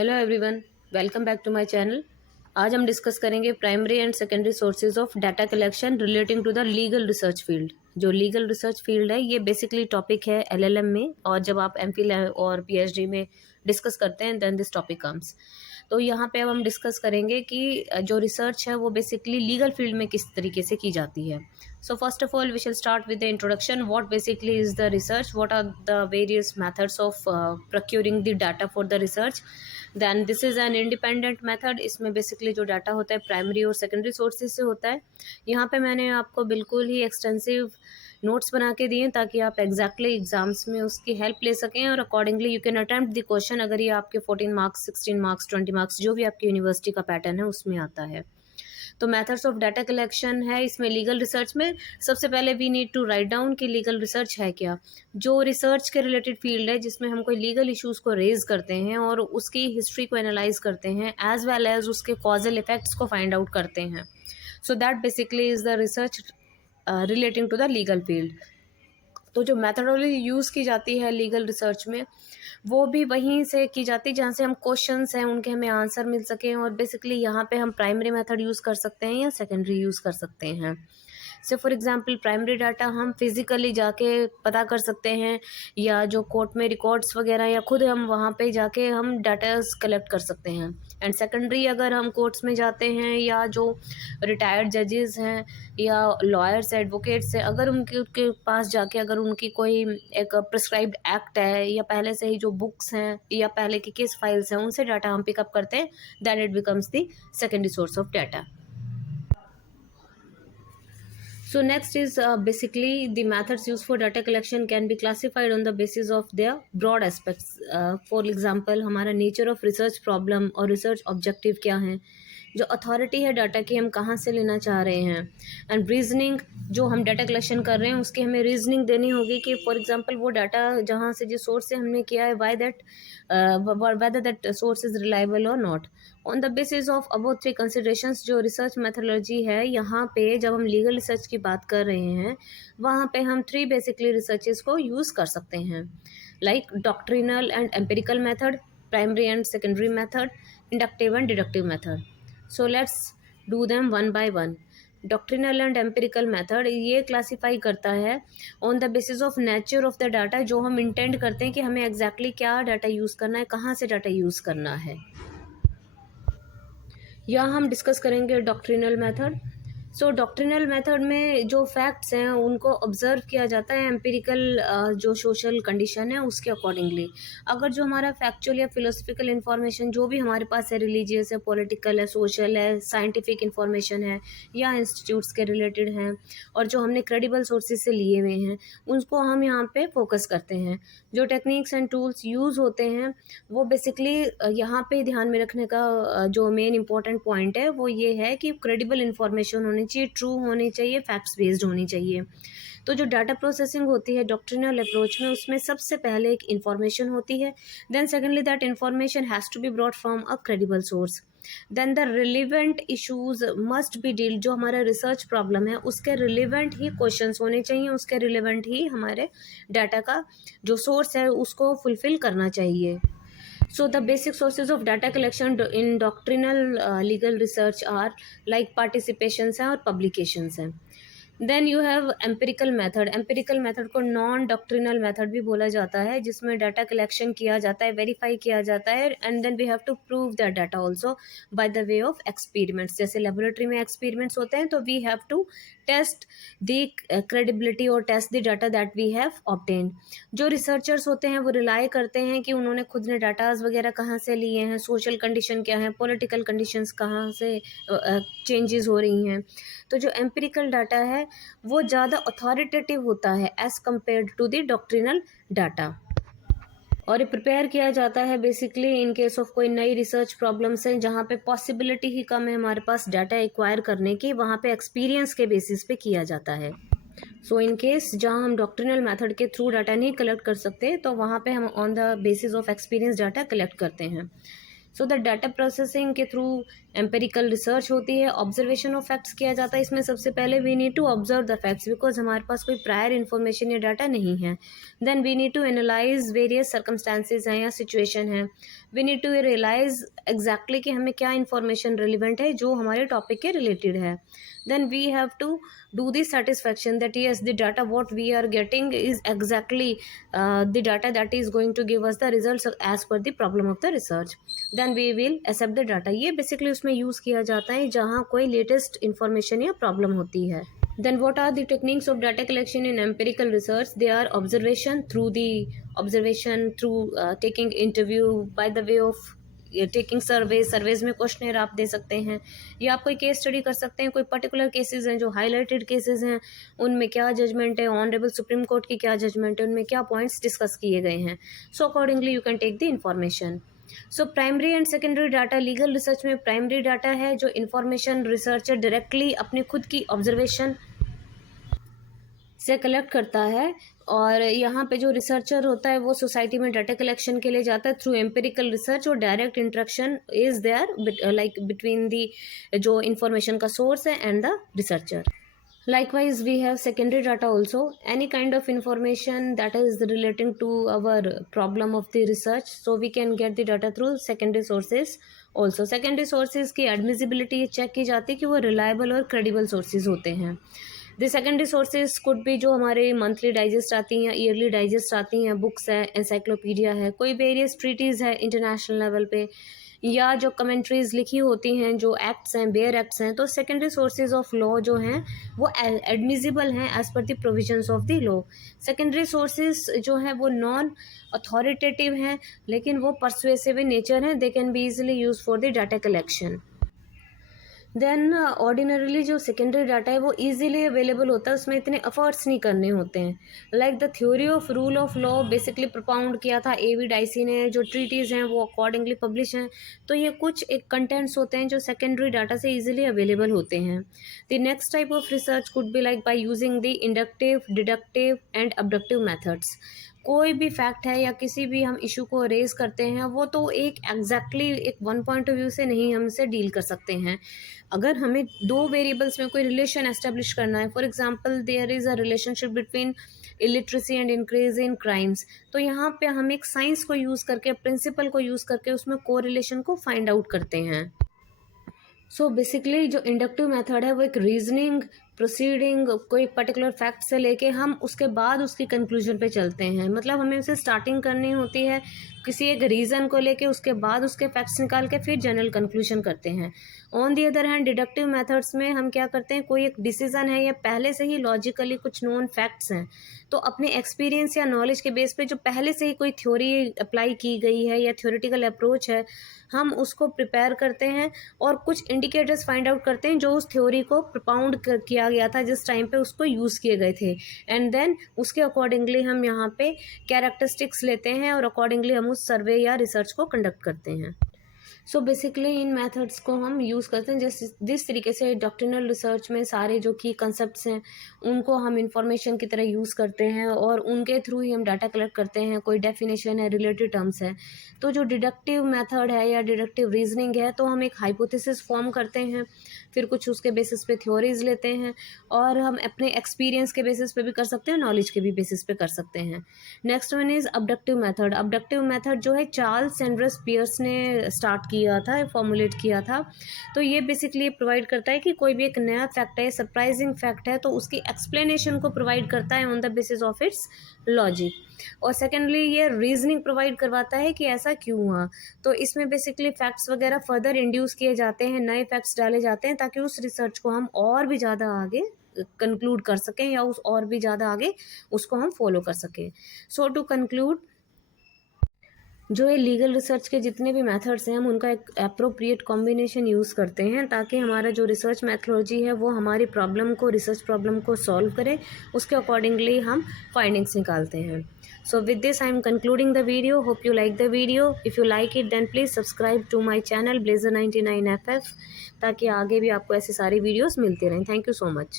Hello everyone, welcome back to my channel. आज हम discuss करेंगे primary and secondary sources of data collection relating to the legal research field. जो legal research field है ये basically topic है LLM में, और जब आप एमफिल और पीएचडी में डिस्कस करते हैं देन दिस टॉपिक कम्स। तो यहाँ पे अब हम डिस्कस करेंगे कि जो रिसर्च है वो बेसिकली लीगल फील्ड में किस तरीके से की जाती है। So first of all, we shall start with the introduction. What basically is the research? What are the various methods of procuring the data for the research? Then this is an independent method. इसमें basically जो data होता है primary और secondary sources से होता है। यहाँ पे मैंने आपको बिल्कुल ही एक्सटेंसिव नोट्स बना के दिए ताकि आप एग्जैक्टली एग्जाम्स में उसकी हेल्प ले सकें और accordingly you can attempt the question अगर ये आपके 14 मार्क्स, 16 मार्क्स, 20 मार्क्स जो भी आपकी यूनिवर्सिटी का पैटर्न है उसमें आता है। तो मेथड्स ऑफ डाटा कलेक्शन है इसमें लीगल रिसर्च में। सबसे पहले we need to write down कि लीगल रिसर्च है क्या। जो रिसर्च के रिलेटेड फील्ड है जिसमें हम कोई लीगल इश्यूज को रेज करते हैं और उसकी हिस्ट्री को एनालाइज करते हैं एज वेल एज उसके कॉजल इफेक्ट्स को फाइंड आउट करते हैं। So that basically is the research relating to the legal field. तो जो मैथडोलॉजी यूज़ की जाती है लीगल रिसर्च में वो भी वहीं से की जाती है जहाँ से हम क्वेश्चंस हैं उनके हमें आंसर मिल सकें, और बेसिकली यहाँ पे हम प्राइमरी मेथड यूज़ कर सकते हैं या सेकेंडरी यूज़ कर सकते हैं। से फॉर एग्जांपल प्राइमरी डाटा हम फिजिकली जाके पता कर सकते हैं या जो कोर्ट में रिकॉर्ड्स वगैरह या खुद हम वहाँ पे जाके हम डाटाज कलेक्ट कर सकते हैं। एंड सेकेंडरी अगर हम कोर्ट्स में जाते हैं या जो रिटायर्ड जजेस हैं या लॉयर्स एडवोकेट्स हैं, अगर उनके पास जाके अगर उनकी कोई एक प्रिस्क्राइब्ड एक्ट है या पहले से ही जो बुक्स हैं या पहले की केस फाइल्स हैं उनसे डाटा हम पिकअप करते हैं, then it becomes the secondary source of data. So next is basically the methods used for data collection can be classified on the basis of their broad aspects. For example, हमारा nature of research problem और research objective क्या है, जो authority है data की हम कहाँ से लेना चाह रहे हैं, एंड रीजनिंग जो हम डाटा कलेक्शन कर रहे हैं उसकी हमें रीजनिंग देनी होगी कि फॉर एग्जांपल वो डाटा जहाँ से जिस सोर्स से हमने किया है why that whether that source is reliable or not. On the basis of above three considerations जो रिसर्च मेथोडोलॉजी है, यहाँ पे जब हम लीगल रिसर्च की बात कर रहे हैं वहाँ पे हम थ्री बेसिकली रिसर्चेस को यूज़ कर सकते हैं, like doctrinal and empirical method, primary and secondary method, inductive and deductive method. So let's do them one by one. Doctrinal and empirical method ये क्लासीफाई करता है on the basis of nature of the data, जो हम intend करते हैं कि हमें exactly क्या डाटा यूज़ करना है, कहाँ से डाटा यूज़ करना है। यहाँ हम डिस्कस करेंगे डॉक्ट्रिनल मेथड। सो डॉक्ट्रिनल मेथड में जो फैक्ट्स हैं उनको ऑब्जर्व किया जाता है एम्पिरिकल जो सोशल कंडीशन है उसके अकॉर्डिंगली। अगर जो हमारा फैक्चुअल या फिलोसफिकल इन्फॉर्मेशन जो भी हमारे पास है, रिलीजियस है, पॉलिटिकल है, सोशल है, साइंटिफिक इन्फॉर्मेशन है या इंस्टीट्यूट्स के रिलेटेड हैं और जो हमने क्रेडिबल सोर्सेज से लिए हुए हैं उनको हम यहाँ पे फोकस करते हैं। जो टेक्निक्स एंड टूल्स यूज़ होते हैं वो बेसिकली यहाँ पे ध्यान में रखने का जो मेन इंपॉर्टेंट पॉइंट है वो ये है कि क्रेडिबल इन्फॉर्मेशन होनी चाहिए, ट्रू होनी चाहिए, फैक्ट्स बेस्ड होनी चाहिए। तो जो डाटा प्रोसेसिंग होती है डॉक्ट्रिनल अप्रोच में उसमें सबसे पहले एक इन्फॉर्मेशन होती है, then secondly that information has to be brought from a credible source, then the relevant issues must be deal. जो हमारा रिसर्च प्रॉब्लम है उसके रिलेवेंट ही क्वेश्चंस होने चाहिए, उसके रिलेवेंट ही हमारे डाटा का जो सोर्स है उसको फुलफिल करना चाहिए। So the basic sources of data collection in doctrinal legal research are like participations हैं और publications हैं। Then you have empirical method. Empirical method को नॉन डॉक्ट्रिनल मेथड भी बोला जाता है, जिसमें डाटा कलेक्शन किया जाता है, वेरीफाई किया जाता है, and then we have to prove that data also by the way of experiments. जैसे लेबोरेटरी में एक्सपेरिमेंट्स होते हैं तो we have to test the credibility और test the data that we have obtain. जो रिसर्चर्स होते हैं वो रिलाई करते हैं कि उन्होंने खुद ने डाटाज वगैरह कहाँ से लिए हैं, सोशल कंडीशन क्या है, पॉलिटिकल कंडीशंस कहाँ से चेंजेस हो रही हैं। तो जो एम्पिरिकल डाटा है वो ज़्यादा अथॉरिटेटिव होता है as compare to the doctrinal data, और ये प्रिपेयर किया जाता है बेसिकली इन केस ऑफ कोई नई रिसर्च प्रॉब्लम्स हैं जहाँ पे पॉसिबिलिटी ही कम है हमारे पास डाटा एक्वायर करने की, वहाँ पे एक्सपीरियंस के बेसिस पे किया जाता है। सो इन केस जहाँ हम डॉक्ट्रिनल मेथड के थ्रू डाटा नहीं कलेक्ट कर सकते तो वहाँ पे हम on the basis of experience data collect करते हैं। सो द डाटा प्रोसेसिंग के थ्रू एम्पेरिकल रिसर्च होती है, ऑब्जर्वेशन ऑफ फैक्ट्स किया जाता है। इसमें सबसे पहले we need to observe the facts because हमारे पास कोई प्रायर इन्फॉर्मेशन या डाटा नहीं है। Then we need to analyse various circumstances हैं या सिचुएशन है। We need to realise exactly कि हमें क्या इन्फॉर्मेशन रिलेवेंट है जो हमारे टॉपिक के रिलेटेड है। then we have to do the satisfaction that yes, the data what we are getting is exactly the data that is going to give us the results as per the problem of the research. then we will accept the data. ये basically उसमें use किया जाता है जहाँ कोई latest information या problem होती है। Then what are the techniques of data collection in empirical research? They are observation through taking interview by the way of taking surveys में क्वेश्चनर आप दे सकते हैं, या आप कोई केस स्टडी कर सकते हैं। कोई पर्टिकुलर केसेस हैं जो हाईलाइटेड केसेस हैं, उनमें क्या जजमेंट है, ऑनरेबल सुप्रीम कोर्ट की क्या जजमेंट है, उनमें क्या पॉइंट्स डिस्कस किए गए हैं। So accordingly you can take the information. So primary and secondary data, legal research में प्राइमरी डाटा है जो इन्फॉर्मेशन रिसर्चर डायरेक्टली अपनी खुद की ऑब्जर्वेशन से कलेक्ट करता है, और यहाँ पे जो रिसर्चर होता है वो सोसाइटी में डाटा कलेक्शन के लिए जाता है थ्रू एम्पेरिकल रिसर्च, और direct interaction is there like between the जो इन्फॉर्मेशन का सोर्स है and the researcher. Likewise, we have secondary data also. Any kind of information that is relating to our problem of the research, so we can get the data through secondary sources also. Secondary sources की admissibility check की जाती है कि वो reliable और credible sources होते हैं। The secondary sources could भी जो हमारे मंथली डाइजेस्ट आती हैं, ईयरली डाइजेस्ट आती हैं, बुक्स है, एनसाइक्लोपीडिया है, कोई वेरियस ट्रीटीज़ है इंटरनेशनल लेवल पे, या जो कमेंट्रीज़ लिखी होती हैं, जो एक्ट्स हैं, बेयर एक्ट्स हैं, तो सेकेंडरी सोर्सेज ऑफ लॉ जो हैं वो एडमिजिबल हैं as per the provisions of the law. Secondary sources जो हैं वो नॉन अथॉरिटेटिव हैं, लेकिन वो परसुएसिव इन नेचर हैं। They can be easily use for the data collection. Then ordinarily जो सेकेंडरी डाटा है वो इजीली अवेलेबल होता है, उसमें इतने एफर्ट्स नहीं करने होते हैं। Like the theory of rule of law basically प्रोपाउंड किया था एवी डाइसी ने, जो ट्रीटीज़ हैं वो अकॉर्डिंगली पब्लिश हैं। तो ये कुछ एक कंटेंट्स होते हैं जो सेकेंडरी डाटा से इजीली अवेलेबल होते हैं। The next type of research could be like by using the inductive, deductive and abductive methods. कोई भी फैक्ट है या किसी भी हम इशू को रेज करते हैं, वो तो एक एग्जैक्टली एक वन पॉइंट ऑफ व्यू से नहीं हम इसे डील कर सकते हैं। अगर हमें दो वेरिएबल्स में कोई रिलेशन एस्टेब्लिश करना है, for example there is a relationship between illiteracy and increase in crimes, तो यहाँ पे हम एक साइंस को यूज़ करके, प्रिंसिपल को यूज़ करके उसमें कोरिलेशन को फाइंड आउट करते हैं। सो बेसिकली जो इंडक्टिव मेथड है वो एक रीजनिंग प्रोसीडिंग कोई पर्टिकुलर फैक्ट से लेके हम उसके बाद उसकी कंक्लूजन पे चलते हैं। मतलब हमें उसे स्टार्टिंग करनी होती है किसी एक रीज़न को लेके, उसके बाद उसके फैक्ट्स निकाल के फिर जनरल कंक्लूजन करते हैं। On the other hand deductive methods में हम क्या करते हैं, कोई एक डिसीजन है या पहले से ही लॉजिकली कुछ नोन फैक्ट्स हैं, तो अपने एक्सपीरियंस या नॉलेज के बेस पे जो पहले से ही कोई थ्योरी अप्लाई की गई है या थ्योरेटिकल अप्रोच है, हम उसको प्रिपेयर करते हैं और कुछ इंडिकेटर्स फाइंड आउट करते हैं जो उस थ्योरी को प्रोपाउंड किया गया था जिस टाइम पे उसको यूज़ किए गए थे, एंड देन उसके अकॉर्डिंगली हम यहाँ पे कैरेक्टरिस्टिक्स लेते हैं और अकॉर्डिंगली हम उस सर्वे या रिसर्च को कंडक्ट करते हैं। सो बेसिकली इन मेथड्स को हम यूज़ करते हैं जिस तरीके से डॉक्ट्रिनल रिसर्च में सारे जो की कंसेप्ट्स हैं उनको हम इंफॉर्मेशन की तरह यूज़ करते हैं और उनके थ्रू ही हम डाटा कलेक्ट करते हैं। कोई डेफिनेशन है, रिलेटेड टर्म्स है, तो जो डिडक्टिव मेथड है या डिडक्टिव रीजनिंग है, तो हम एक हाइपोथेसिस फॉर्म करते हैं, फिर कुछ उसके बेसिस पे थ्योरीज लेते हैं, और हम अपने एक्सपीरियंस के बेसिस पे भी कर सकते हैं, नॉलेज के भी बेसिस पे कर सकते हैं। Next one is abductive method. Abductive method जो है चार्ल्स सैंडर्स पियर्स ने स्टार्ट किया था, फॉर्मुलेट किया था। तो ये बेसिकली प्रोवाइड करता है कि कोई भी एक नया फैक्ट है, सरप्राइजिंग फैक्ट है, तो उसकी एक्सप्लेनेशन को प्रोवाइड करता है on the basis of its logic. और सेकेंडली ये रीजनिंग प्रोवाइड करवाता है कि ऐसा क्यों हुआ। तो इसमें बेसिकली फैक्ट्स वगैरह फर्दर इंड्यूस किए जाते हैं, नए फैक्ट्स डाले जाते हैं ताकि उस रिसर्च को हम और भी ज़्यादा आगे कंक्लूड कर सकें या उस और भी ज़्यादा आगे उसको हम फॉलो कर सकें। सो टू कंक्लूड, जो ये लीगल रिसर्च के जितने भी मेथड्स हैं हम उनका एक अप्रोप्रिएट कॉम्बिनेशन यूज़ करते हैं ताकि हमारा जो रिसर्च मैथोलॉजी है वो हमारी प्रॉब्लम को, रिसर्च प्रॉब्लम को सॉल्व करे, उसके अकॉर्डिंगली हम फाइंडिंग्स निकालते हैं। So with this I am concluding the video. Hope you like the video. If you like it then please subscribe to my channel Blazer99FF ताकि आगे भी आपको ऐसी सारी वीडियोज़ मिलती रहें। Thank you so much.